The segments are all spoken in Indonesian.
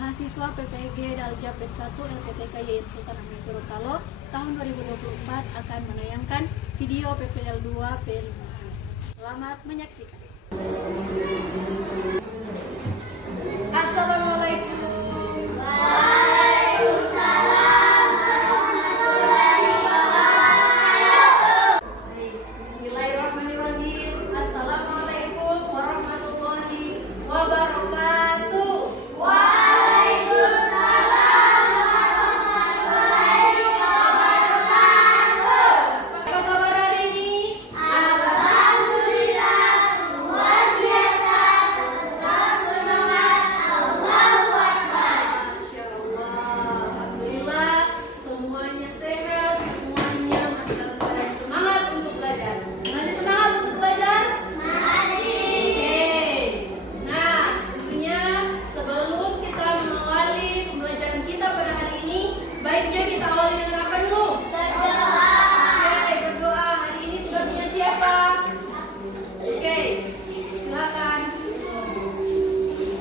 mahasiswa PPG Daljab Batch 1 LPTK YIN Sultan Hamid Gorontalo tahun 2024 akan menayangkan video PPL 2 P5. Selamat menyaksikan. Assalamualaikum. Bismillahirrahmanirrahim. Assalamualaikum warahmatullahi wabarakatuh. Waalaikumsalam warahmatullahi wabarakatuh. Apa kabar hari ini? Alhamdulillah, luar biasa. Tetap semangat. Allahu Akbar. Masya Allah. Alhamdulillah semuanya sehat, semuanya masih dalam keadaan semangat untuk belajar. Masih semangat untuk belajar? Oke. Nah, tentunya sebelum kita mengawali pembelajaran kita pada hari ini, baiknya kita awali dengan apa dulu? Berdoa. Oke, berdoa. Hari ini tugasnya siapa? Oke, silakan. Bismillahirrahmanirrahim.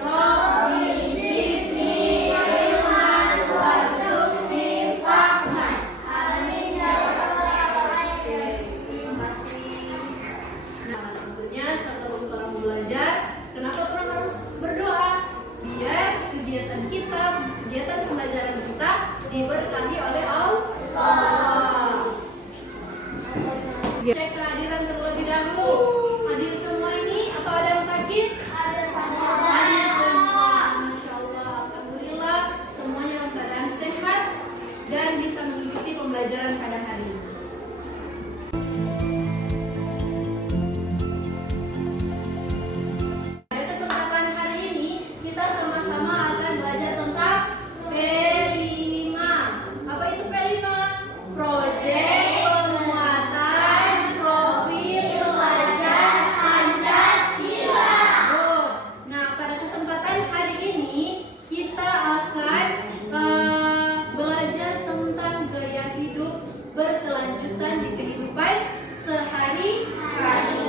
Rabbi zidni ilman warzuqni fahman. Amin ya rabbal alamin. Terima kasih. Nah, tentunya sebelum orang belajar, kenapa orang harus berdoa? Biar kegiatan kita, kegiatan pembelajaran kita diberkahi oleh Allah. Cek kehadiran terlebih dahulu. Hadir semua ini atau ada yang sakit? Hadir semua. Masya Allah. Alhamdulillah semuanya dalam keadaan sehat dan bisa mengikuti pembelajaran pada hari ini. Pada kesempatan hari ini kita sama-sama akan belajar tentang P5. Apa itu P5? Proyek penguatan profil pelajar Pancasila. Nah, pada kesempatan hari ini kita akan belajar tentang gaya hidup berkelanjutan di kehidupan sehari-hari.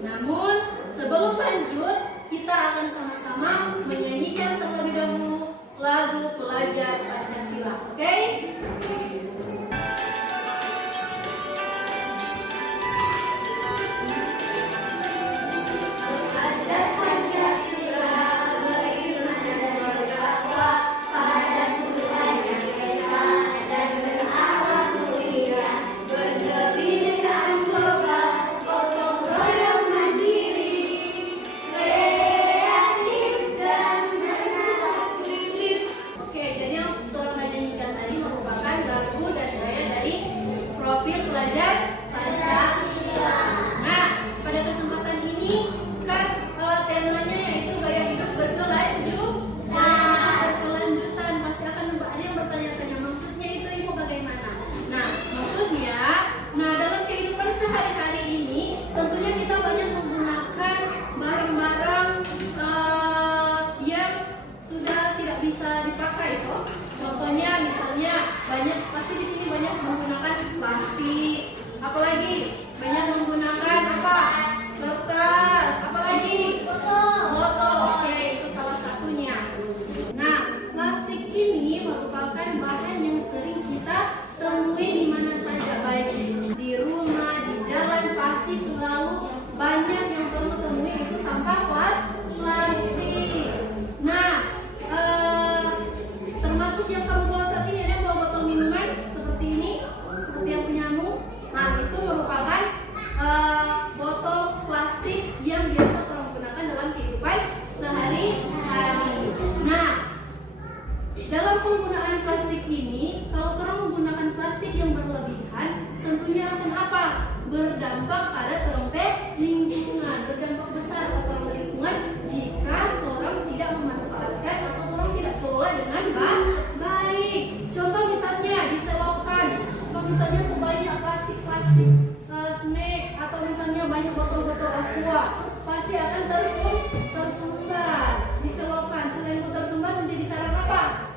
Namun sebelum lanjut, kita akan sama-sama menyanyikan terlebih dahulu lagu Pelajar Pancasila. Oke? Belajar Pancasila, beriman dan bertakwa pada Tuhan yang Esa dan berakhlak mulia, berdiri dengan global, gotong royong mandiri, kreatif dan anarkis. Oke, jadi yang telah menyanyikan tadi merupakan lagu dan gaya dari profil pelajar Pancasila. Nah, pada kesempatan ini kan temanya yaitu gaya hidup berkelanjutan. Pasti akan ada yang bertanya-tanya maksudnya itu ibu bagaimana? Nah, maksudnya, dalam kehidupan sehari-hari ini tentunya kita banyak menggunakan barang-barang yang sudah tidak bisa dipakai toh. Contohnya misalnya pasti di sini banyak menggunakan plastik. Apalagi banyak menggunakan apa? Kertas. Apalagi? Botol. Oke, itu salah satunya. Nah, plastik ini merupakan bahan yang sering kita temui di mana saja, baik di rumah, di jalan, pasti selalu banyak yang kamu temui itu sampah plastik. Nah, termasuk yang kamu bawa saat ini, ada bawa botol minuman seperti ini, seperti yang punyamu. Nah, itu merupakan botol plastik yang biasa orang gunakan dalam kehidupan sehari-hari. Nah, dalam penggunaan plastik ini, kalau orang menggunakan plastik yang berlebihan, tentunya akan apa? Berdampak pada lingkungan, berdampak besar pada lingkungan jika orang tidak memanfaatkan atau orang tidak kelola dengan baik. Contoh misalnya diselokan, kalau misalnya sebanyak plastik snack atau misalnya banyak botol-botol aqua, pasti akan tersumbat, diselokan. Selain itu tersumbat menjadi sarang apa?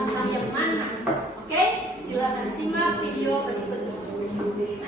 sampah yang mana? Oke, silakan simak video berikut ini.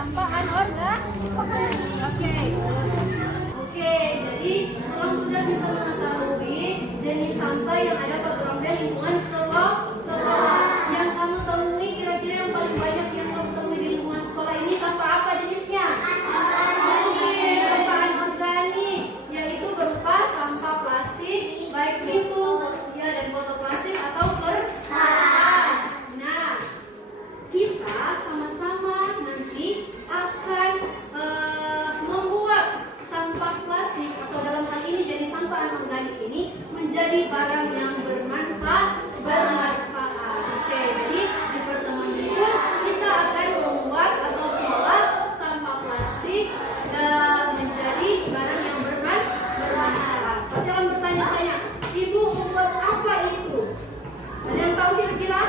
sampah anorganik. Oke, oke, jadi orang sudah bisa mengetahui jenis sampah yang ada pada ruang dan lingkungan sekolah. Yang kamu temui kira-kira yang paling banyak yang kamu temui di lingkungan sekolah ini sampah apa jenisnya? Oke, sampah anorganik, yaitu berupa sampah plastik, baik itu ya dan botol plastik atau kertas. Nah, kita sama-sama nanti akan membuat sampah plastik atau dalam hal ini jadi sampah anorganik ini menjadi barang yang bermanfaat. Oke, jadi di pertemuan berikut kita akan membuat atau mengolah sampah plastik menjadi barang yang bermanfaat. Pasti akan bertanya-tanya, Ibu membuat apa itu? Ada yang tahu kira-kira?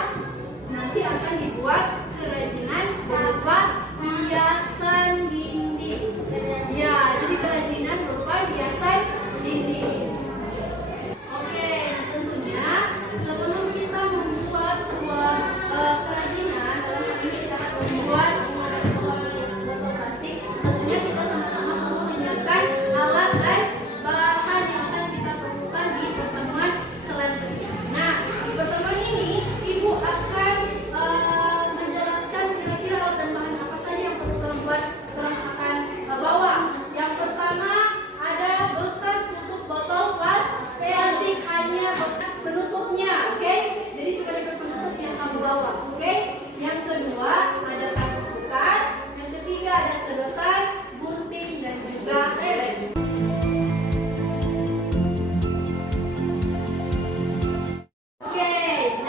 Nanti akan dibuat kerajinan berupa hiasan dinding. Ya, jadi kerajinan berupa hiasan dinding. Oke, tentunya sebelum kita membuat sebuah kerajinan, dalam hal ini kita akan membuat botol plastik. Tentunya kita sama-sama perlu menyiapkan alat dan bahan yang akan kita perlukan di pertemuan selanjutnya. Nah, di pertemuan ini Ibu akan menjelaskan kira-kira alat dan bahan apa saja yang perlu teman akan bawa. Yang pertama ada bekas tutup botol plastik, hanya bekas penutupnya, oke? Jadi cuma ada penutup yang kamu bawa, oke? Yang kedua ada kardus bekas, yang ketiga ada sedotan, gunting dan juga lem. Oke,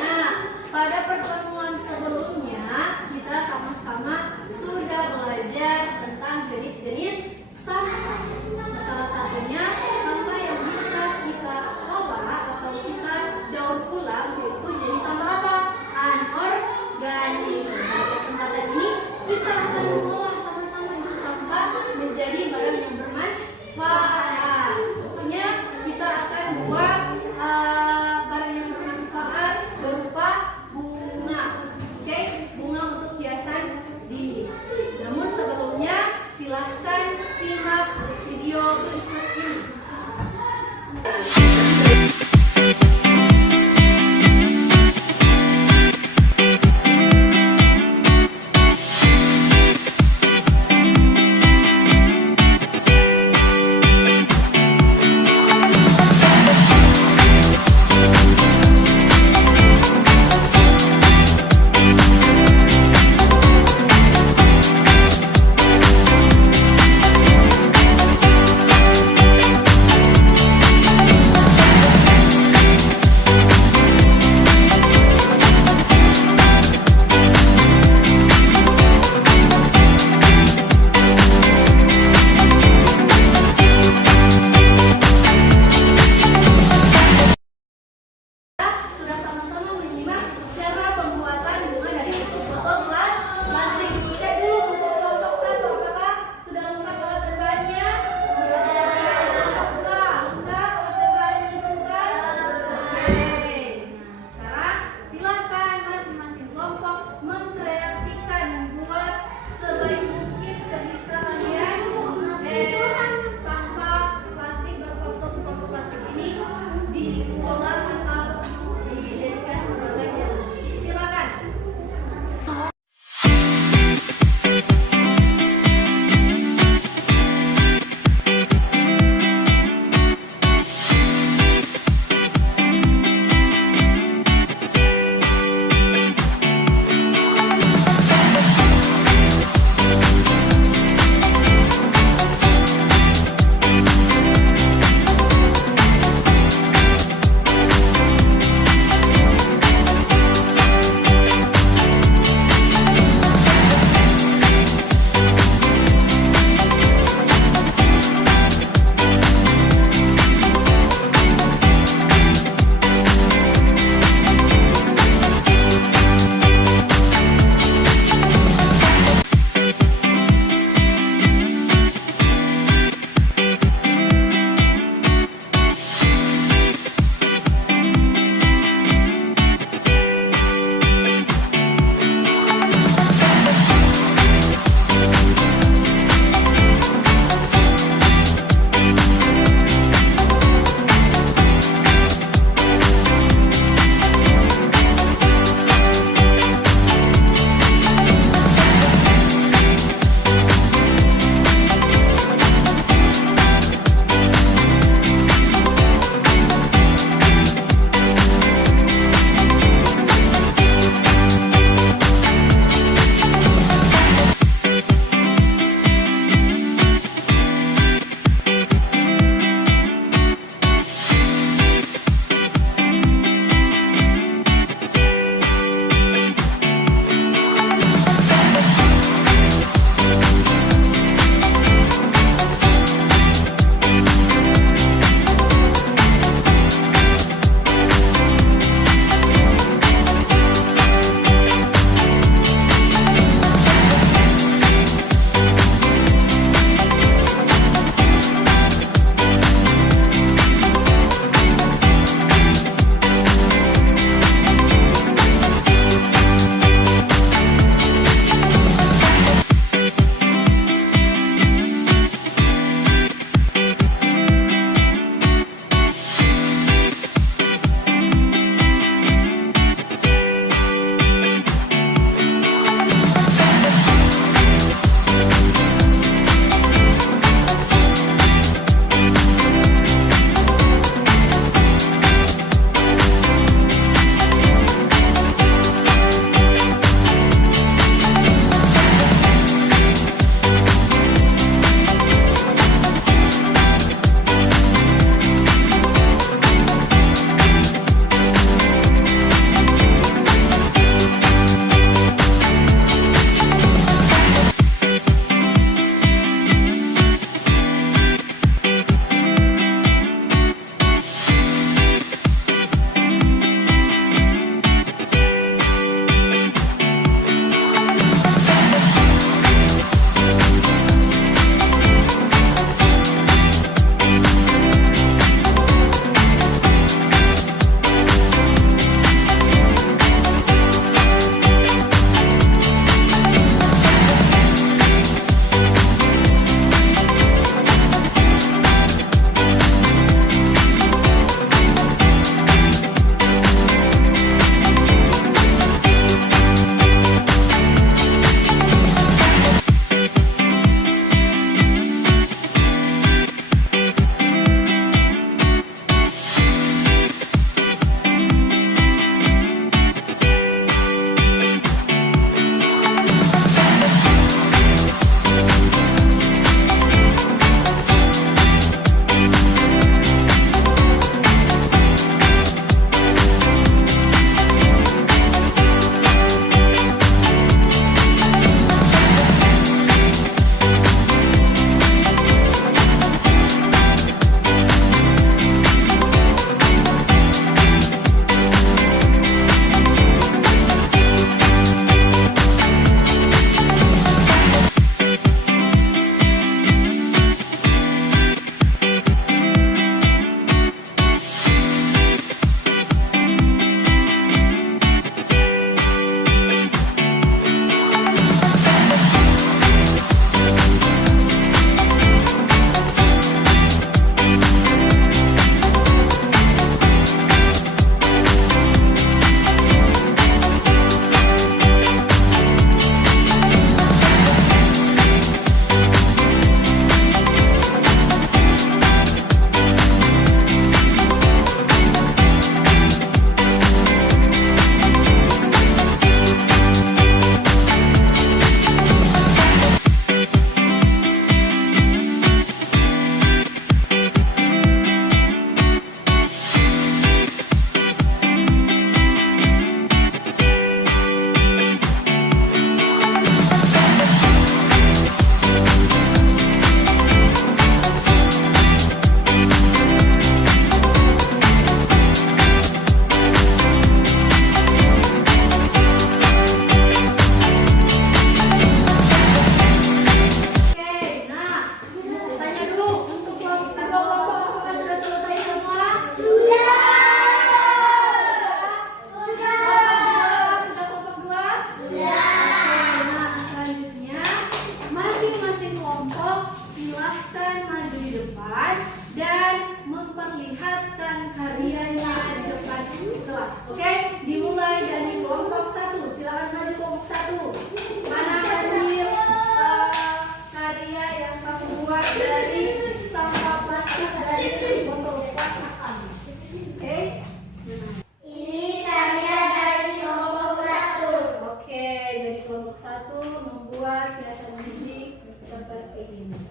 nah pada pertemuan sebelumnya kita sama-sama sudah belajar tentang jenis-jenis sampah. Salah satunya sampah yang bisa kita olah atau kita daur ulang yaitu jenis sampah apa? Anorganik. Pada kesempatan ini kita akan mengolah sama-sama itu sampah menjadi barang yang bermanfaat. Tentunya kita akan buat barang yang bermanfaat berupa bunga. Oke,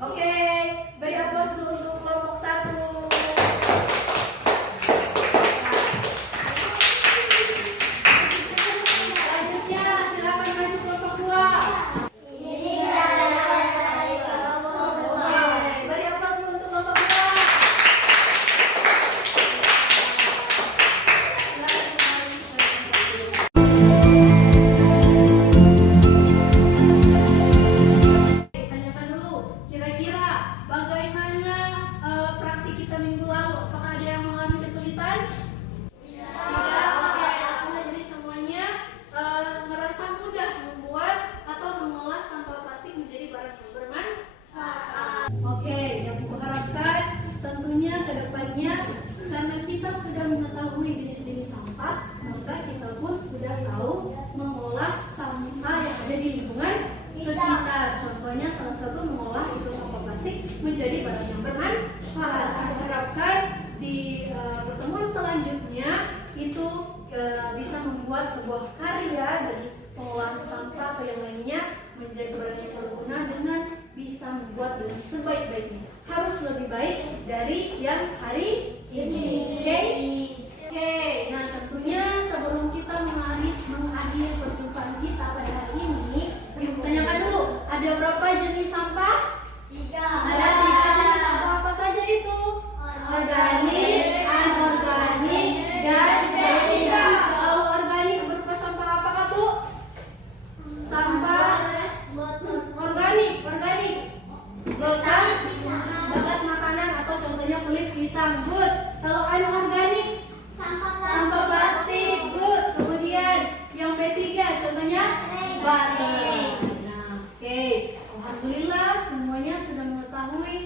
Oke, beri aplaus dulu untuk kelompok 1. Selanjutnya silakan maju kelompok 2. Oke, beri aplaus dulu untuk kelompok 2. Tanyakan dulu, kira-kira bagaimana praktik kita minggu lalu? Apakah ada yang mengalami kesulitan? Tidak. Oke, alhamdulillah, jadi semuanya merasa mudah membuat atau mengolah sampah plastik menjadi barang yang bermanfaat. Oke, yang Ibu harapkan tentunya ke depannya karena kita sudah mengetahui jenis-jenis sampah, maka kita pun sudah tahu mengolah sampah yang ada di lingkungan sekitar. Contohnya salah satu mengolah itu sampah plastik menjadi barang yang bermanfaat. Aku harapkan di pertemuan selanjutnya itu bisa membuat sebuah karya dari pengolahan sampah atau yang lainnya menjadi barang yang berguna dengan bisa membuat dengan sebaik-baiknya. Harus lebih baik dari yang hari ini. Oke. Nah tentunya sebelum kita mengakhiri perjumpaan kita pada hari ini, Ibu tanyakan dulu, ada berapa jenis sampah? Ada 3 jenis sampah. Apa saja itu? Organik, anorganik, dan bioorganik. Kalau organik berupa sampah apakah tuh? Sampah organik. Bekas makanan atau contohnya kulit pisang, good. Kalau anorganik, sampah plastik, good. Kemudian yang B3 contohnya baterai. Nah, oke. Alhamdulillah semuanya sudah mengetahui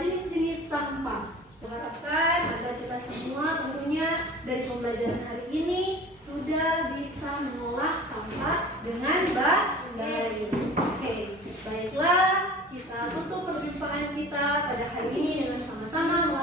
jenis-jenis sampah. Harapkan agar kita semua tentunya dari pembelajaran hari ini sudah bisa mengolah sampah dengan baik. Oke, baiklah kita tutup perjumpaan kita pada hari ini dengan sama-sama